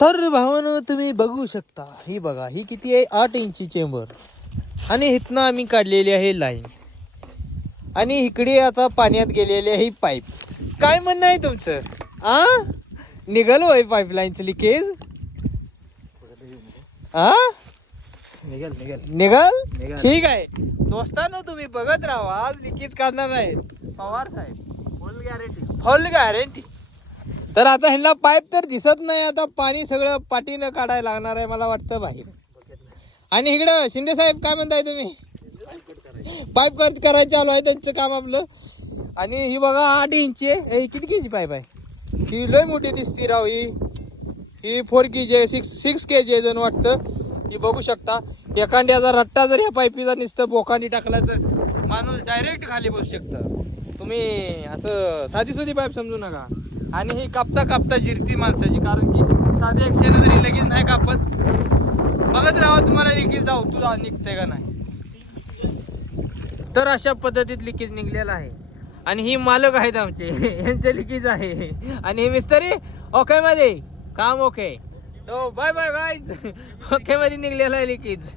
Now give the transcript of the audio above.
तर भावानं तुम्ही बघू शकता, ही बघा, ही किती आहे, 8 इंची चेंबर. आणि इथनं आम्ही काढलेली आहे लाईन. आणि इकडे आता पाण्यात गेलेली आहे ही पाईप. काय म्हणणं आहे तुमचं? आ निघाल होय पाईपलाईनचं लिकेज? आ निघेल निघेल निघाल. निघाल. ठीक आहे दोस्तांनो, तुम्ही बघत राहा, आज लिकेज काढणार आहेत पवार साहेब, फुल गॅरंटी. फुल गॅरंटी. तर आता ह्यांना पाईप तर दिसत नाही, आता पाणी सगळं पाठीनं काढायला लागणार आहे मला वाटतं बाहेर. आणि इकडं शिंदे साहेब काय म्हणताय तुम्ही? पाईप कट करायचं चालू आहे त्यांचं काम आपलं. आणि ही बघा 8 इंची आहे. ही किती केजी पाईप आहे? ही लय मोठी दिसती राव. ही 4 केजी आहे, 6 केजी आहे जण वाटतं. ही बघू शकता, एखाद्याचा रट्टा जर या पाईपीचा नुसतं बोकांनी टाकला तर माणूस डायरेक्ट खाली बसू शकतं. तुम्ही असं साधी सुधी पाईप समजू नका. आणि ही कापता कापता जिरती माणसाची, कारण की साधे एक्शन जरी लगेच नाही कापत. बघत राहा तुम्हाला लिकेज जाऊ तुझा निघते का नाही. तर अशा पद्धतीत लिकेज निघलेला आहे. आणि ही मालक आहेत आमचे यांचे लिकेज आहे. आणि हे मिस्त्री ओके मध्ये काम ओके. तो बाय बाय बाय ओके मध्ये निघलेला आहे लिकेज.